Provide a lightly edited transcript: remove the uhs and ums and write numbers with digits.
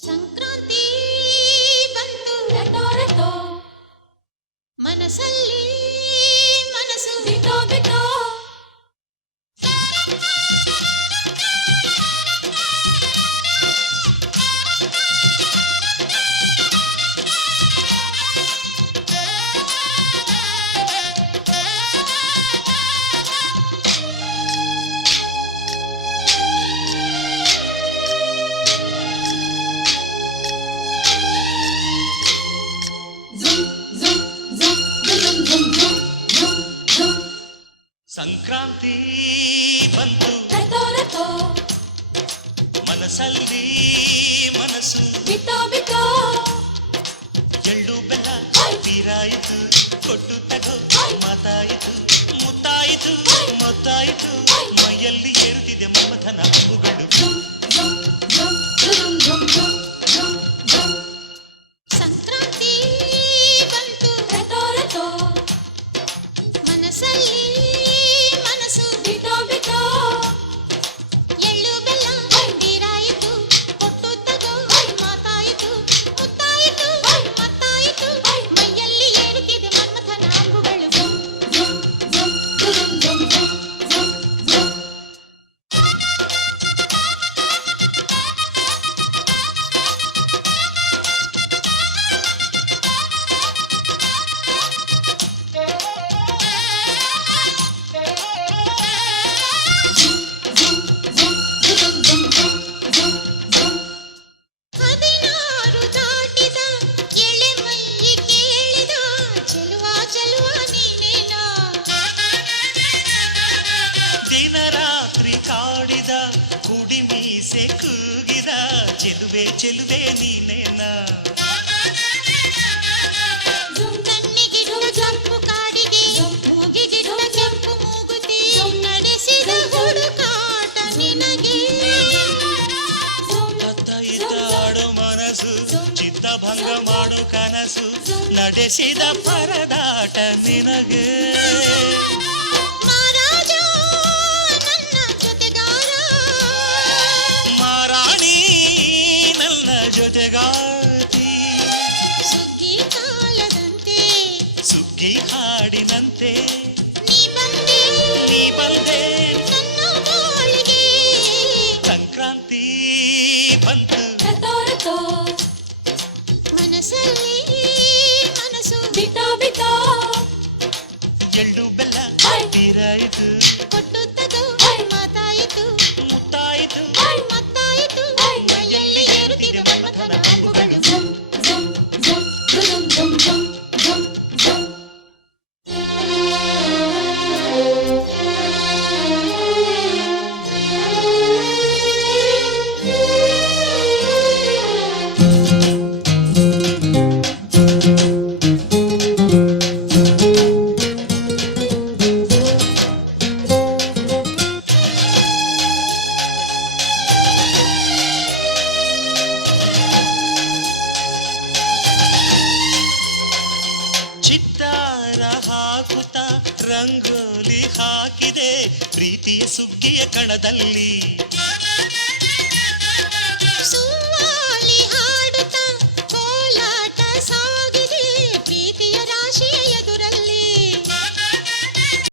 ಸಂಕ್ರಾಂತಿ ಬಂತು ರಟೋ ರಟೋ ಮನಸ್ಸಲ್ಲಿ ಮನಸ್ಸು ಬಿಟೋ ಬಿಟೋ ಸಂಕ್ರಾಂತಿ ಬಂತು ರಟೋ ರಟೋ ಮನಸ್ಸಲ್ಲಿ ಮನಸ್ಸು ಬಿಟೋ ಬಿಟೋ ಎಳ್ಳು ಬೆಲ್ಲ ತೀರಾಯಿತು ಕೊಟ್ಟು ತಗೋ ಮಾತಾಯಿತು ಮುತ್ತಾಯಿತು ಮೊತ್ತಾಯಿತು ಮೈಯಲ್ಲಿ ಏರುತ್ತಿದೆ ಮಮಥನ ಹಬ್ಬುಗಳು ಸಂಕ್ರಾಂತಿ ಬಂತು ರಟೋ ರಟೋ ಮನಸ್ಸಲ್ಲಿ ಮನಸ್ಸು ಬಿಟೋ ಬಿಟೋ ಎಳ್ಳು ಬೆಲ್ಲ ತೀರಾಯಿತು ಕೊಟ್ಟು ತಗೋ ಮಾತಾಯಿತು ಮುತ್ತಾಯಿತು ಮತ್ತಾಯಿತು ಮೈಯಲ್ಲಿ ಏರುತ್ತಿದೆ ಮನ್ಮಥನ ಅಂಬುಗಳು ಹದಿನಾರು ದಾಟಿದ ಎಳೆ ಮೈ ಕೇಳಿದ ಚೆಲುವ ಚೆಲುವ ನೀನೇನಾ ದಿನ ರಾತ್ರಿ ಕಾಡಿದ ಕುಡಿ ಮೀಸೆ ಕೂಗಿದ ಚೆಲುವೆ ಚೆಲುವೆ ನೀನೇನ ಕಣ್ಣಿಗಿಡುವ ಕೆಂಪು ಕಾಡಿಗೆ ಮೂಗಿಗಿಡುವ ಕೆಂಪು ಮೂಗುತಿ ನಡೆಸಿದ ಹುಡುಕಾಟ ನಿನಗೆ ಅತ್ತ ಇದ್ದ ಆಡೋ ಮನಸ್ಸು ಚಿತ್ತಭಂಗ ಮಾಡು ಕನಸು ನಡೆಸಿದ ಪರದಾಟ ನಿನಗೆ ಮಹಾರಾಜ ನನ್ನ ಜೊತೆಗಾರ ಮಾರಾಣಿ ನನ್ನ ಜೊತೆಗಾತಿ ಸುಗ್ಗಿ ಕಾಲದಂತೆ ಸುಗ್ಗಿ ಹಾಡಿನಂತೆ ನೀ ಬಂದೆ ನೀ ಬಂದೆ ನನ್ನ ಬಾಳಿಗೆ ಸಂಕ್ರಾಂತಿ ಬಂತು ರಟೋ ರಟೋ ಮನಸ್ಸಲ್ಲಿ ಮನಸ್ಸು ಬಿಟೋ ಬಿಟೋ ಎಳ್ಳು ಬೆಲ್ಲ ತೀರಾಯಿತು ಕೊಟ್ಟು ತಗೋ ಮಾತಾಯಿತು ಮುತ್ತಾಯಿತು ಮತ್ತಾಯಿತು ಮೈಯಲ್ಲಿ ಏರುತ್ತಿದೆ ಮನ್ಮಥನ ಅಂಬುಗಳು ಚಿತ್ತಾರ ಹಾಕುತ್ತಾ ರಂಗೋಲಿ ಹಾಕಿದೆ ಪ್ರೀತಿಯ ಸುಗ್ಗಿಯ ಕಣದಲ್ಲಿ